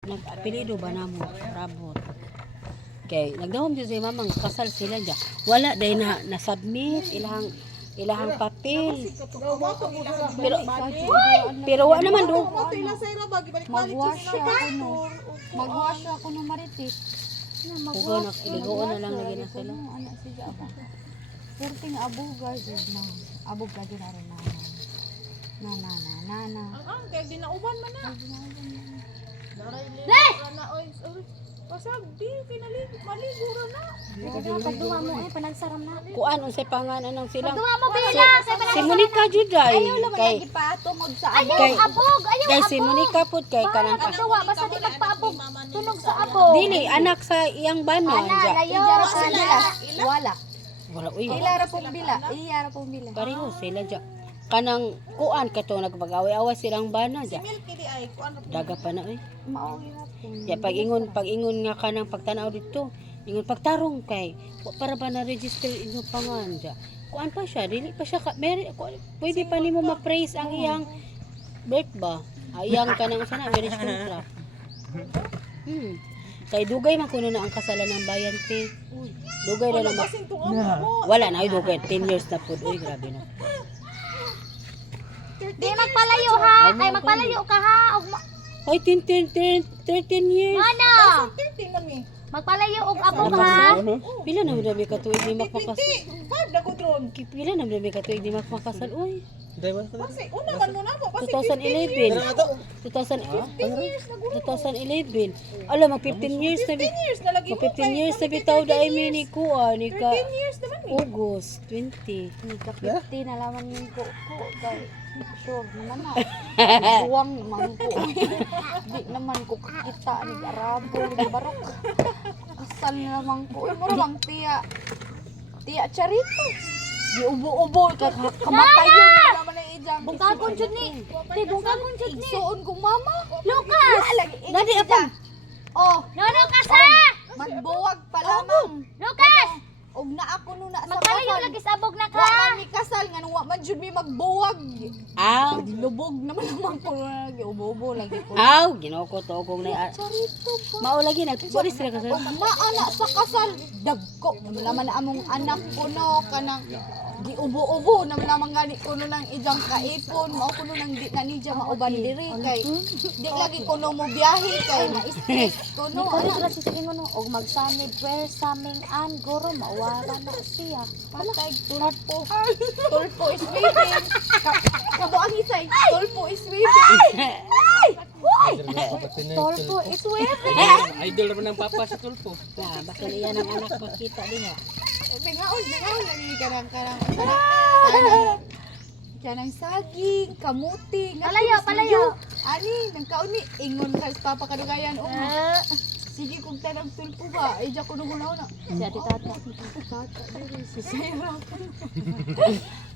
Nagapelido ba na mo rabot? Kay nagdahom siya sa mamang kasal sila dya. Wala dahil na-submit ilahang papel. Pero wala naman do. Magwash ako no maritis. Iligoon na lang lagi na sila. Anak siya ba? Perting abugad na. Abugad din na rin na. Kaya ginauban man na. Pasag di maliguro na. Pagduwa mo panagsaram na. Kuan unsay pangalan ng silang. Pagduwa mo bila. Si Monica Juday kay Ipatungod sa kay abog. kay si Monica pud kay kanang Pagduwa basta di magpaabog. Tunog sa abog. dili anak sa iyang bana dya. Layo. Wala. Wala uy. Iyara pong bila. Pareho sila dya. Kanang kuan kato nagpag-away-away silang bana dya. Milky di ay kuan ra. Daga pa na eh. Mauwi natin. Ya pag-ingon nga kanang pagtanaw dito. Ingon pagtarong kay para ba na register inyong pangan dya. Kuan pa siya, dili pa siya pwede pa nimo ma-praise ang iyang birth ba? Ayang kanang sana marriage contract. Kay dugay man kuno na ang kasalan ng bayan te. Dugay na naman. Basing tong amo mo. Wala na ay dugay 10 years na pud. Uy grabe na. Di magpalayo ha. Ay magpalayo ka ha. Hoy 13 years. Ano? 13 man ni. Magpalayo og abog ha. Pila na dami ka tuig di makmakasal. 5 na ko dron. Pila na dami ka tuig di makmakasal. Uy. Kasi una man mo na mo kasi 2011. 2011. Alam mag 15 years na 15 years na lagi mo. 15 years na bitaw dai mi ni kuan ni ka 15 years naman ni. August 20. Ni ka 50 na laman yung ko kay sure naman na. Buwang naman ko. Di naman ko kakita ni Arabo ni Barok. Kasal na naman ko. Mo naman tiya Charito. Di ubo-ubo kamatayon na naman na ijang. Bungkagon jud ni. Di bungkagon jud ni. Igsuon kong mama. Lucas. Dadi apa? Oh, nono kasa. Magbuwag pa lamang. Lucas. Og na ako no na sa magpalayo lagi sa abog na ka. Wa man mi kasal nga wa man jud mi magbuwag. Aw. Lubog naman ko na lagi ubo-ubo lagi ko. Aw, ginoo ko togong na. Charito pa. Mao lagi na boris sila kasal. Og maana sa kasal dagko naman na among anak ko no kanang di ubo-ubo naman gani ko no nang ijang kaipon mao ko no nang di na niya mauban diri kay di lagi ko no mo biyahe kay na stress ko no ano sila sisigin mo no og magsamid prayer saming an guro mawala na siya patay tulpo is waiting kabo ang isay tulpo is waiting tulpo is waiting Idol naman ng papa sa tulpo. Baka niya ng anak makita diha. Bengaon lagi kanang kanang saging, kamuti, palayo. Ani, nang kauni ingon kay papa kadugayan sige kung tanang tulpo ba, ay diya ko nung una. Si ati tata. Si Sarah.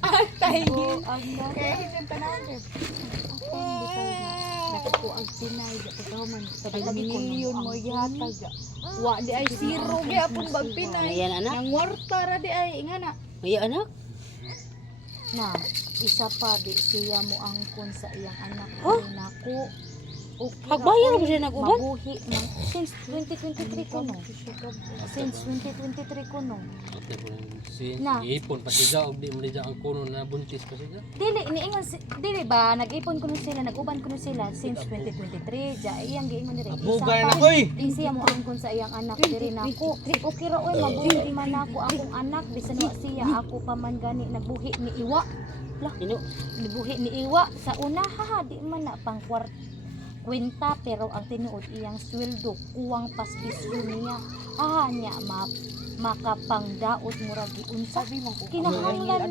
Ay, tayo. Kaya hindi tanawin. Ako ang Pinay, ikaw man. Pag milyon mo gihatag. Wa di ay zero gyapon bag Pinay. Ayan anak. Nang warta ra di ay ingana. Ay anak. Na, isa pa di siya mo angkon sa iyang anak nako. Hagbayan mo siya nag-uban? Mabuhi man. Since 2023 ko no. Since 2023 ko no. Na. Ipon pa siya og di mo niya ang kuno na buntis pa siya. Dili ba nag-ipon ko no sila, nag-uban ko no sila since 2023. Ja iyang giingon diri. Abugay na koy. Di siya mo angkon sa iyang anak diri nako. Okay ra oy mabuhi man ako akong anak bisan wa siya ako pa man gani nagbuhi ni Iwa. Lah, nibuhi ni Iwa sa una ha di man na pang kwenta pero ang tinuod iyang sweldo kuwang paspisyo niya niya makapangdaot murag giunsa kinahanglan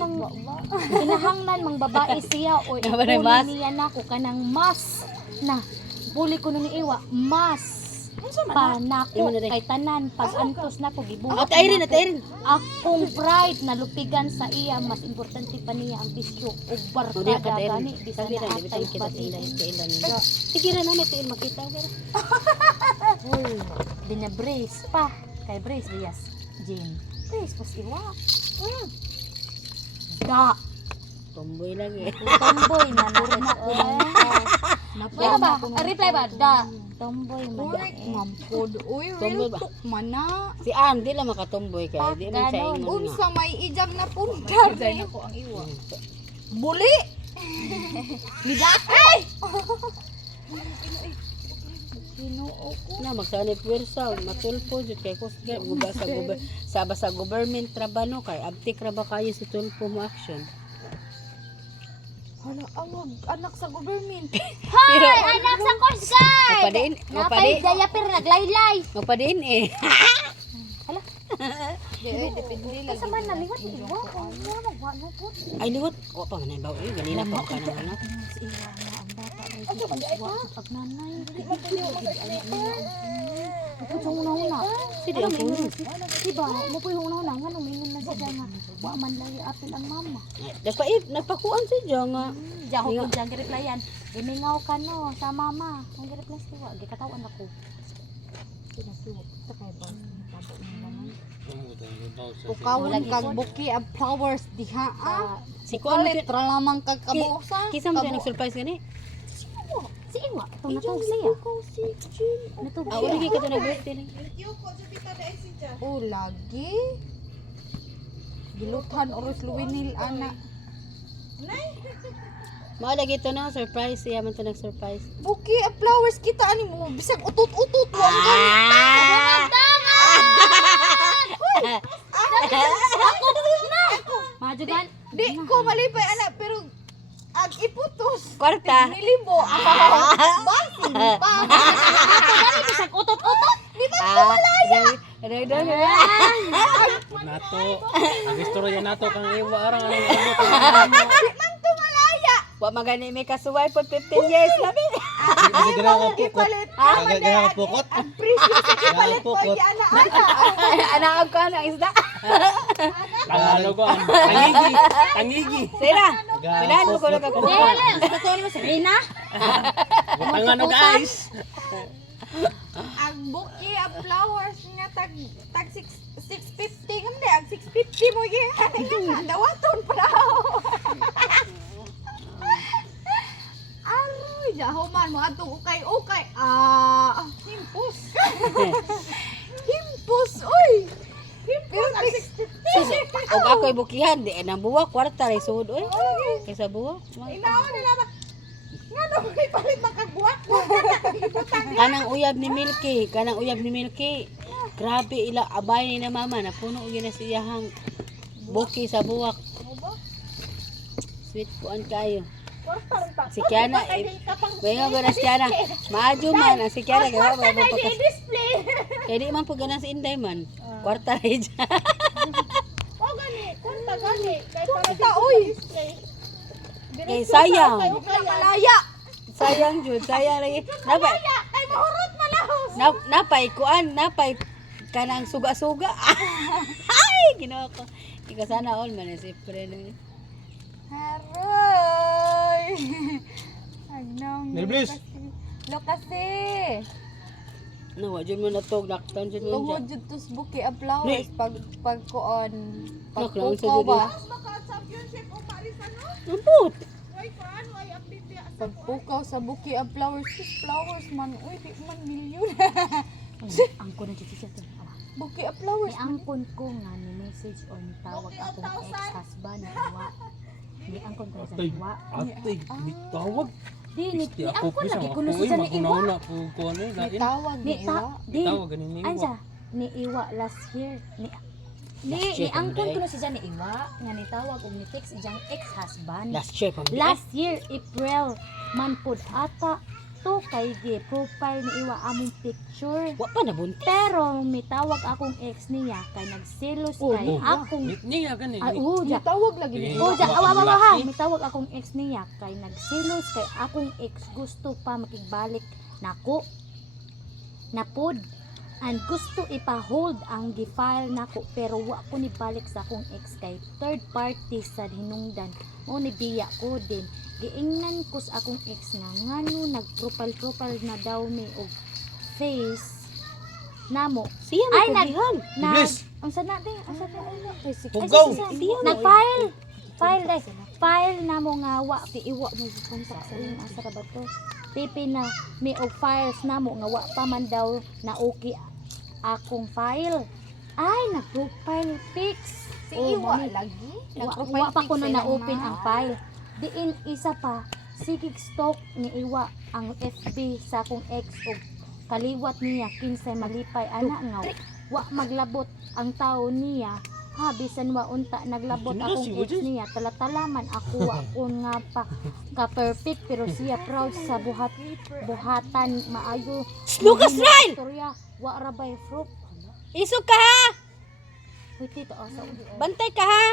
mang babae siya o ipuli niya nako kanang mas na buli ko ni Iwa mas panako kay tanan pag antos nako gibuhat Atairin. akong pride na lupigan sa iya mas importante pa niya ang bisyo ug barkada gani bisan na atay pa diya. Sige na namin tiin makita. Uy, dinya brace pa. Kay brace Rias. Jane. Brace pas Iwa. Da. Tomboy lagi. Tomboy na Purna ko na. Ikaw ba? Reply ba? Da. Tomboy man. Uy, mampod. Uy, Tomboy real ba? talk man na. Si Ann, di lang makatomboy kay. Di man siya ingon nga. Unsa may ijang na pundar. Design ako ang iwa. Buli! Nidakay! Ginoo ko. Na magsanay pwersa, matulpo jud kay kusga guba sa sa government trabaho kay abtik ra ba kayo si tulpo mo action. Hala, awag anak sa government. Pero Anak sa Coast Guard! mapadiin, Napay diaper naglaylay. mapadiin eh. Depende lang. Sa man naliwat iwa. Ano magwano po? Ay liwat, wa pa man bawo ganina pa ka na anak. Si Iwa na ang bata rin. Ano ba iwa? Pag nanay. Ito sa una-una. Sige ang puno. Diba? Mo po yung una-una. Nga mingon na siya nga. Wa man lagi apil ang mama. Nagpakuan si Jo nga. Diyan ko po dyan gireplyan. Gimingaw ka no sa mama. Ang gireplas ko. Gikatawan ako. Pinasuwag. Ito kayo ba? Tabo mo naman. Ukawon kag buki ang flowers diha. Si Kuan Kalit ra lamang kag kabuusan. kisa mo siya nag-surprise gani. Si Iwa. Ito natog siya. Natog Ah, wala gyud ka to nag-birthday lang. Yung ko, sa tika na siya. Oh, lagi. Giluthan oros luwinil ana. Mao lagi to na surprise siya man to nag-surprise. Buki ang flowers kita ani mo bisag utot-utot mo ang ganit. Majugan. Di ko malipay ana pero ag iputos. Kwarta. Nilibo. Basing pa. Bisag utot-utot. Nato. Ang istorya nato kang iwa arang ano. Man to malaya. Wa magani may kasuway for 15 years labi. Gagana ka pukot. Ipalit. Gagana ka pukot. Ang presyo sa Gagana ipalit ka mo pukot. ana ana. Anaag ka ng isda. Ano ko? Tangigi. Tangigi. Sira. Pinan mo ko na kakuha. Totoo naman si Rina. Butangan no guys. Ang buki ang flowers nga tag 650 ngam ag 650 mo gi. Dawaton pa daw. Aroy, jahoman mo atong ukay-ukay. Himpos. Himpos, oy. Himpos ang 650. Og ako'y bukihan di nang buwak kwarta ray sud oy. Kaysa buwak. Inaon nila ba? Ngano may palit makagbuwak mo. Kanang uyab ni Milky. Grabe ila abay ni na mama na puno gyud na siyahang buki sa buwak. Sweet kuan kayo. Si Kiana, wenga ba na si Kiana? Maadyo man ang si Kiana kaya ba ba pakas. Kaya di man po ganang si Inday man. Kwarta ray dyan. O gani, kunta gani. Kay para Kunta, uy. Kay sayang. Malaya. Sayang jud, sayang lagi. Napay, Ay mahurot malahos. napay kuan, napay kanang suga-suga. Ay, ginawa ko. Ika sana all man si friend. Haroy. Agnong. Nelblis. Lokasi. No, wa jud mo natog naktan jud mo Tungod dyan. jud tus buki ang flowers pag kuon. Pag Naklang sa pukaw dili. ba? championship o Paris ano? Ampot. Ay, paano ay update niya? Pag pukaw sa buki ang flowers, tus flowers man. Uy, di man milyon. Angkon na dito siya. Buki ang flowers. Ni angkon ko nga ni message or ni tawag akong ex-husband ni Iwa. Ni angkon ko sa Atoy. Iwa. Atoy. Bitawag. Di ni Di ako angkon pisa lagi ako. kuno Uy, siya ni Iwa. maguna po ko ano May lain. tawag Ni ni ta Iwa. di. Tawag ganin ni Ansa Iwa. ni Iwa last year. Ni year angkon panday. kuno siya ni Iwa nga ni tawag og ni text ijang ex-husband. Last year pa. Last year April man pud ata to kay gi profile ni Iwa among picture. Wa pa nabuntis. Pero mitawag akong ex niya kay nagselos kay oh. akong Niya gani. ay ja. Tawag lagi ni Eh, Iwa. O ja, Wa- awa laki. mitawag akong ex niya kay nagselos kay akong ex gusto pa makigbalik nako. Napod and gusto ipa-hold ang gi-file nako pero wa ko ni balik sa akong ex kay third party sa hinungdan. Mo ni biya ko din. Giingnan ko sa akong ex nga ngano nag-profile na daw mi og face namo. Siya Ay, na kugihan. Nag Iblis! ang sana din, ang sana din. Pugaw! Nag-file. File day. file na mo nga wa ti iwa mo kontak sa iyong asa ba to. Tipi na may og files na mo nga wa pa man daw na okay akong file. Ay, nag-profile pics. Si Oh, Iwa mami. lagi. Wa pa ko na na-open ang file. Diin isa pa, sigig stalk ni Iwa ang FB sa akong ex o kaliwat niya kinsay malipay ana nga wa maglabot ang tao niya ha bisan wa unta naglabot akong ex niya talatalaman ako wa ko nga pa ka perfect pero siya proud sa buhatan maayo Lucas Ryle! Storya wa ra bay fruit Isog ka ha! Hoy tito asa Bantay ka ha!